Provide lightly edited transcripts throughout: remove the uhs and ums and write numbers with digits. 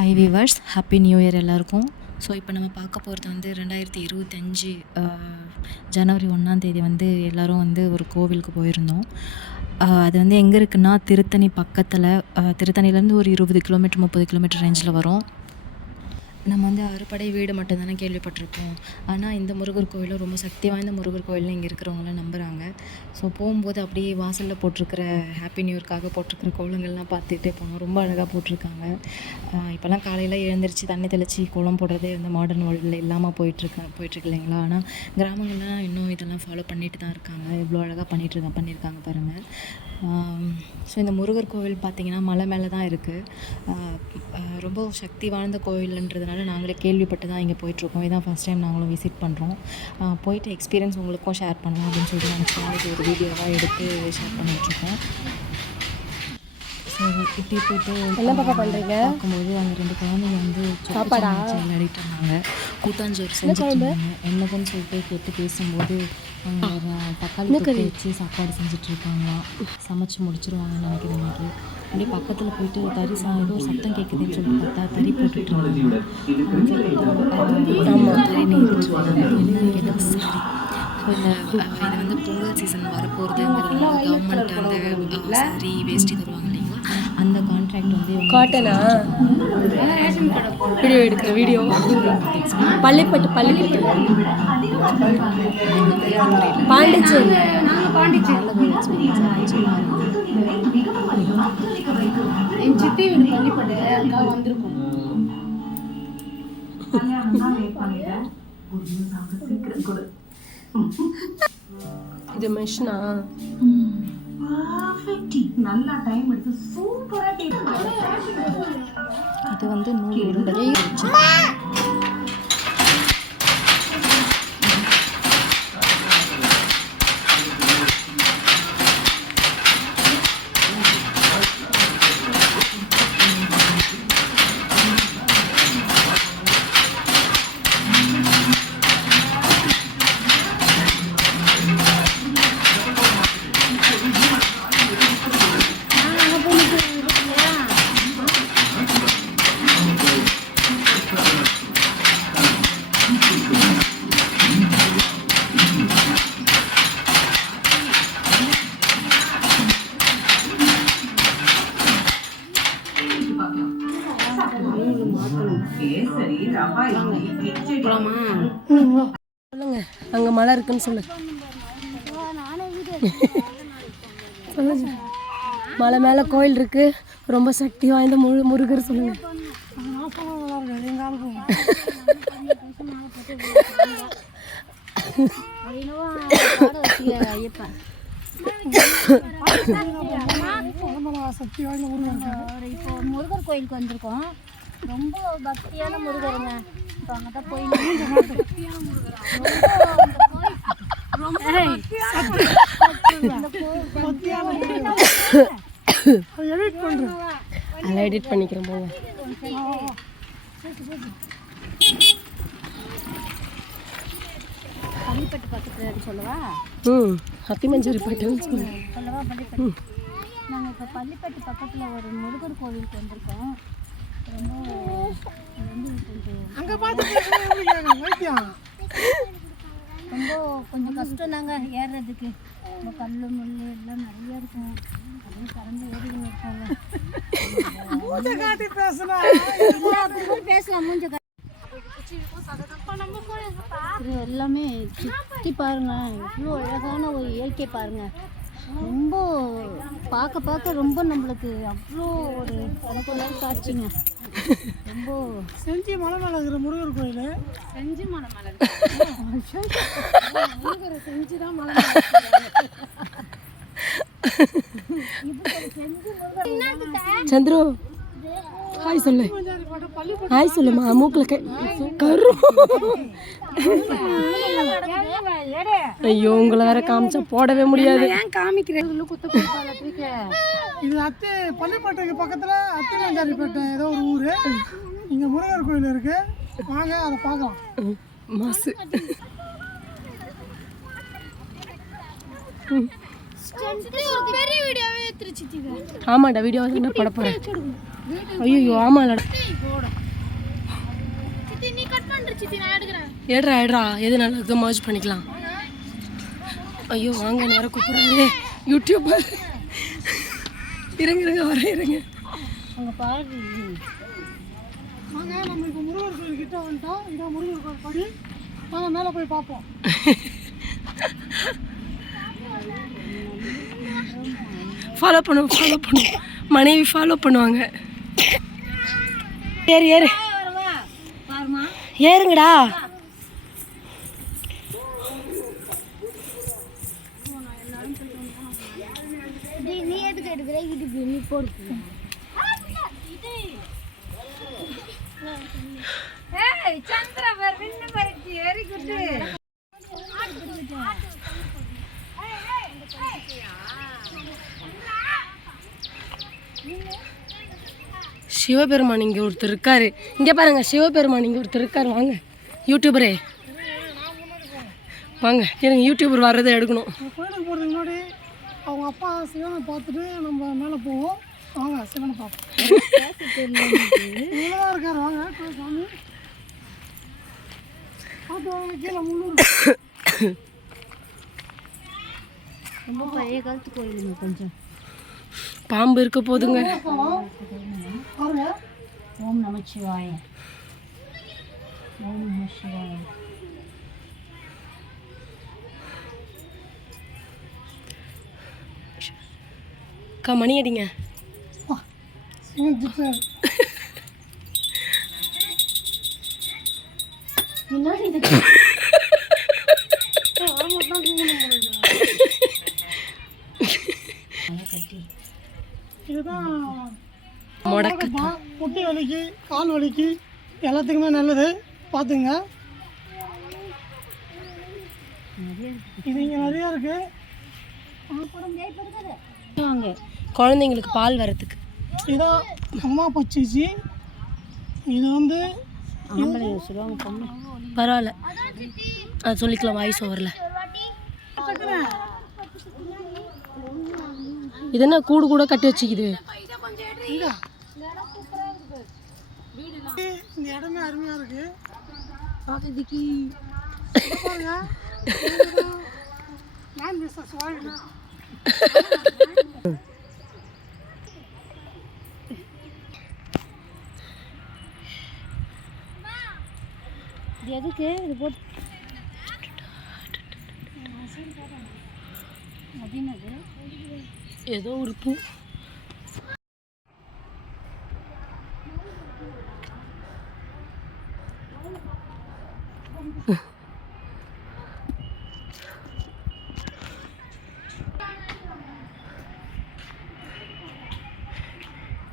High viewers, happy new year எல்லாருக்கும். So இப்போ நம்ம பார்க்க போகிறது வந்து 2025 ஜனவரி 1 வந்து எல்லோரும் வந்து ஒரு கோவிலுக்கு போயிருந்தோம். அது வந்து எங்கே இருக்குன்னா திருத்தணி பக்கத்தில். திருத்தணிலேருந்து ஒரு 20 கிலோமீட்டர் 30 கிலோமீட்டர் ரேஞ்சில் வரும். நம்ம வந்து அறுபடை வீடு மட்டும் தானே கேள்விப்பட்டிருப்போம். ஆனால் இந்த முருகர் கோவிலும் ரொம்ப சக்தி வாய்ந்த முருகர் கோவில்னு இங்கே இருக்கிறவங்களாம் நம்புகிறாங்க. ஸோ போகும்போது அப்படியே வாசலில் போட்டிருக்கிற ஹாப்பி நியூ இயர்க்காக போட்டிருக்கிற கோலங்கள்லாம் பார்த்துட்டே போனோம். ரொம்ப அழகாக போட்டிருக்காங்க. இப்போல்லாம் காலையில் எழுந்திரிச்சு தண்ணி தெளித்து கோலம் போடுறதே வந்து மாடர்ன் வேர்ல்டில் இல்லாமல் போயிட்டுருக்கு இல்லைங்களா. ஆனால் கிராமங்கள்லாம் இன்னும் இதெல்லாம் ஃபாலோ பண்ணிட்டு தான் இருக்காங்க. எவ்வளோ அழகாக பண்ணியிருக்காங்க பாருங்கள். ஸோ இந்த முருகர் கோவில் பார்த்திங்கன்னா மலை மேலே தான் இருக்குது. ரொம்ப சக்தி வாழ்ந்த கோவில்ன்றதுனால நாங்களே கேள்விப்பட்டு தான் இங்கே போயிட்டுருக்கோம். இதான் ஃபஸ்ட் டைம் நாங்களும் விசிட் பண்ணுறோம். போயிட்டு எக்ஸ்பீரியன்ஸ் உங்களுக்கும் ஷேர் பண்ணலாம் அப்படின்னு சொல்லிட்டு நினச்சோம். இது ஒரு வீடியோவாக எடுத்து ஷேர் பண்ணிகிட்ருக்கோம். ஸோ இப்படி போய்ட்டு என்ன பண்ணுறீங்க பார்க்கும்போது அந்த 2 குழந்தைங்க வந்து சாப்பாடா விளையாடிட்டு இருந்தாங்க. கூட்டாஞ்சோறு செஞ்சுருந்தாங்க. என்னதுன்னு சொல்லிட்டு கேட்டு பேசும்போது அவங்க தக்காளி தொக்கு வச்சு சாப்பாடு செஞ்சிட்ருக்காங்களாம். சமைச்சு முடிச்சிருவாங்கன்னு நினைக்கிறேன். இன்னைக்கு அப்படியே பக்கத்தில் போயிட்டு தறி ஏதோ ஒரு சத்தம் கேட்குதுன்னு சொல்லிட்டு பார்த்தா தறி போட்டுட்டு இருந்தாங்க. தறி நெய்துட்டு கேட்டது சரி. ஸோ இது வந்து பொங்கல் சீசன் வரப்போகிறதுங்கிறதுனால கவர்மெண்ட் அந்த சாரி வேஷ்டி தருவாங்க இல்லைங்களா, அந்த கான்ட்ராக்ட் வந்து காட்டனா வீடியோ எடுக்கிற வீடியோ பள்ளிப்பட்டு பாண்டிச்சேரி என் சித்தி வீடு பள்ளிப்பட்டு அங்கே வந்திருக்கோம். இது மெஷினா நல்லா டைம் எடுத்து சூப்பரா இது வந்து 100 உருண்டை வச்சு சொல்லுங்க. அங்க மழை இருக்குன்னு சொல்லு. சொல்லுங்க. மலை மேல கோயில் இருக்கு, ரொம்ப சக்தி வாய்ந்த முருகர். சொல்லுங்க. இப்போ முருகர் கோயிலுக்கு வந்திருக்கோம். ரொம்ப பக்தியான முருகருங்க. இப்போ அங்கே தான் போய் எடிட் பண்ணிக்கிறேன் போங்க. பள்ளிப்பட்டு பக்கத்தில் சொல்லவா? அத்திமஞ்சேரி பக்கத்தில் சொல்லவா? பள்ளிப்பட்டு நாங்கள் இப்போ பள்ளிப்பட்டு பக்கத்தில் ஒரு முருகர் கோவிலுக்கு வந்திருக்கோம். ரொம்ப கொஞ்சம் கஷ்டம் தாங்க ஏறுறதுக்கு. ரொம்ப கல் முள் எல்லாம் நிறைய இருக்கும். அப்படியே கடந்து ஏறிக்கின்னு இருக்காங்க. பேசலாம் மூஞ்ச இது எல்லாமே சுற்றி பாருங்க. இவ்வளோ அழகான ஒரு இயற்கை பாருங்க. ரொம்ப பார்க்க ரொம்ப நம்மளுக்கு அவ்வளோ ஒரு கணக்குள்ள காட்சிங்க. ரொம்ப செஞ்சி மலை மேலே இருக்கிற முருகர் கோயில். செஞ்சி மலை மேலே முருகரை செஞ்சு தான் மலை சந்துரு ஹாய் சொல்லு. ஹாய் சொல்லுமா. மூக்கில் கரு. ஐயோ, உங்களை வேற காமிச்சா போடவே முடியாது. ஏன் காமிக்கிறேன்? இது பள்ளிப்பட்டுக்கு பக்கத்தில் அத்திமஞ்சாரிப்பேட்டை ஏதோ ஒரு ஊர். இங்கே முருகர் கோயில் இருக்கு. வாங்க அதை பார்க்கலாம். மாசு பெரிய வீடியோவே எடுத்துருச்சு. ஆமாடா வீடியோ என்ன போட போகிறேன். ஐயோ ஆமாடா. நீ கட் பண்ணுற சித்தி, நான் எடுக்கிறேன். ஏடுறா எது நல்லா மர்ஜ் பண்ணிக்கலாம். ஐயோ வாங்க நேரம் கூப்பிட்றாரு யூடியூபர். இருங்க வரேன் இருங்க. அங்கே பாரு. வாங்க நம்ம இப்போ முருகர் கோயில் கிட்ட வந்துட்டோம். இதான் முருகர் கோயில் படி. வாங்க மேலே போய் பார்ப்போம். ஃபாலோ பண்ணுவோம். மனைவி ஃபாலோ பண்ணுவாங்க. ஏறு ஏறுங்கடா. நீ எதுக்கு எடுக்கிற? இதுக்கு நீ போடு. Chandra very good. சிவபெருமான் இங்கே ஒருத்தர் இருக்காரு. இங்கே பாருங்க சிவபெருமான் இங்கே ஒருத்தர் இருக்காரு. வாங்க யூடியூபரே வாங்க. எனக்கு யூடியூபர் வர்றதை எடுக்கணும். கோயிலுக்கு போகிறதுக்கு முன்னாடி அவங்க அப்பா சிவனை பார்த்துட்டு நம்ம மேலே போவோம். வாங்க சிவனை பார்ப்போம். இங்கே தான் இருக்கார். வாங்க சாமி பார்த்து வாங்க. கீழே முள்ளூர் ரொம்ப பழைய காலத்து கோயிலுங்க. கொஞ்சம் பாம்பு இருக்க போதுங்க. பாருங்க. ஓம் நமச்சிவாய. ஓம் நமச்சிவாய. அக்கா மணி அடிங்க. முன்னாடி இது இதுதான் முடக்கத்தா. முட்டி வலிக்கு கால் வலிக்கு எல்லாத்துக்குமே நல்லது. பார்த்துங்க. இது இங்கே நிறையா இருக்குது. குழந்தைங்களுக்கு பால் வரத்துக்கு. இதான் அம்மா பச்சிச்சு. இது வந்து பரவாயில்ல அது சொல்லிக்கலாம். வாய்ஸ் ஓவரில் இது என்ன கூடு கூட கட்டி வச்சுக்குது. இந்த இடமே அருமையாக இருக்குது. பார்க்கறதுக்கு பாருங்க. நான் மிஸ்ஸஸ் வாழ்க்கை எதுக்கு இது போட்டு ஏதோ ஒரு பூ.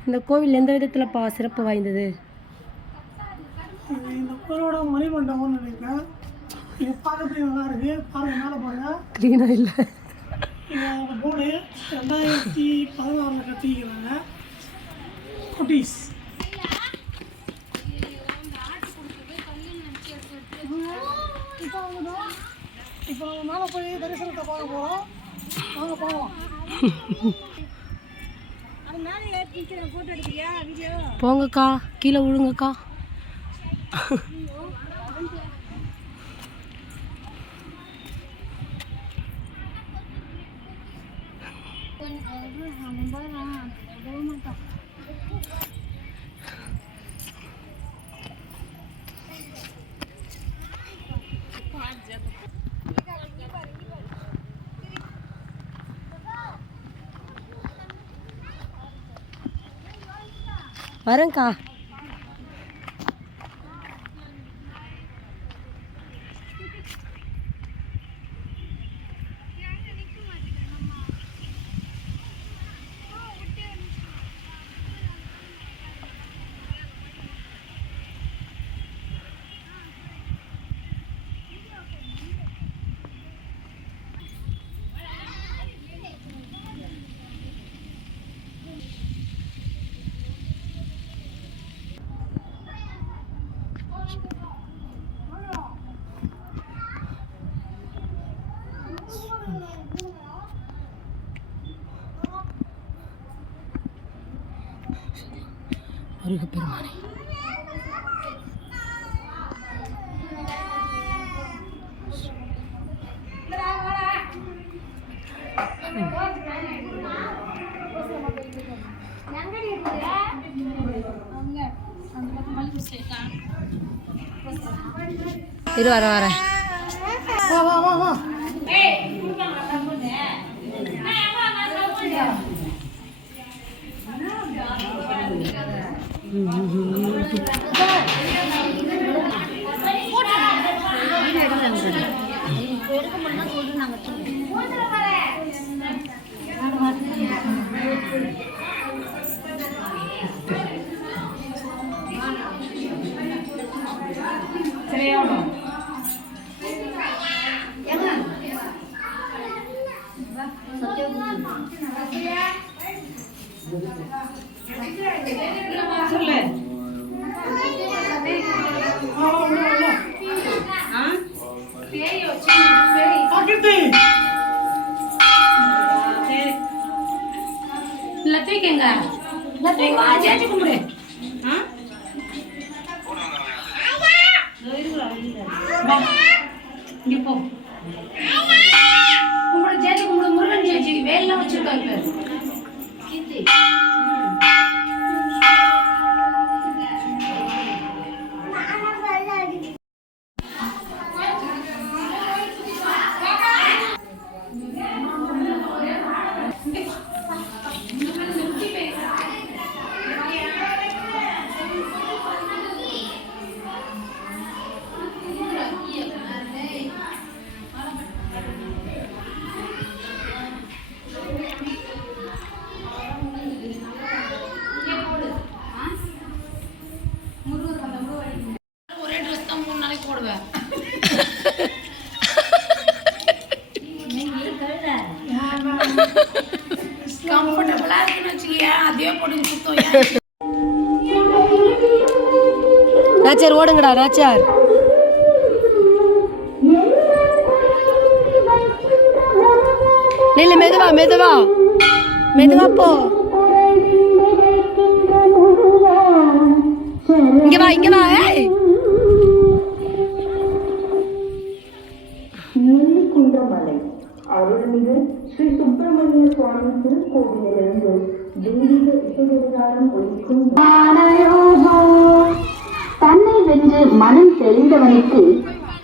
இந்த கோவில் எந்த விதத்தில் சிறப்பு வாய்ந்தது? இந்த கோயிலோட மணிமண்டபம்னு நினைக்கிறேன். இது பார்க்கறதுக்கு நல்லா இருக்குது. பாருங்க மேலே பாருங்க. க்ளீனாக இல்லை. இதோட போர்டு 2016 கட்டிக்கிறாங்க. குட்டீஸ் இப்போ நம்ம மேலே போய் தரிசனத்தை பார்க்க போகிறோம். வாங்க போகலாம். போங்கக்கா கீழே விழுங்கக்கா. வரேங்க்கா. முருகப்பெருமானே. இரு வரேன். வா வா வா வா. நாச்சார் ஓடுங்கடா நாச்சார். நில்லு, மெதுவா மெதுவா மெதுவா போ. இங்க வா இங்க வா. நெல்லிக்குண்டமலை அருள்மிகு ஸ்ரீ சுப்பிரமணிய சுவாமி திருக்கோவிலிருந்து தெய்வீக இசையாலும் ஒலிக்கும் தன்னை வென்று மனம் தெரிந்தவனுக்கு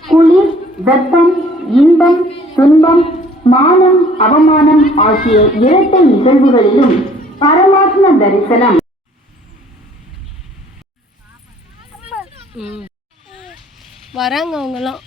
குளிர், வெப்பம், இன்பம், துன்பம், மானம், அவமானம் ஆகிய இரட்டை நிகழ்வுகளிலும் பரமாத்ம தரிசனம். வராங்க அவங்கெல்லாம்.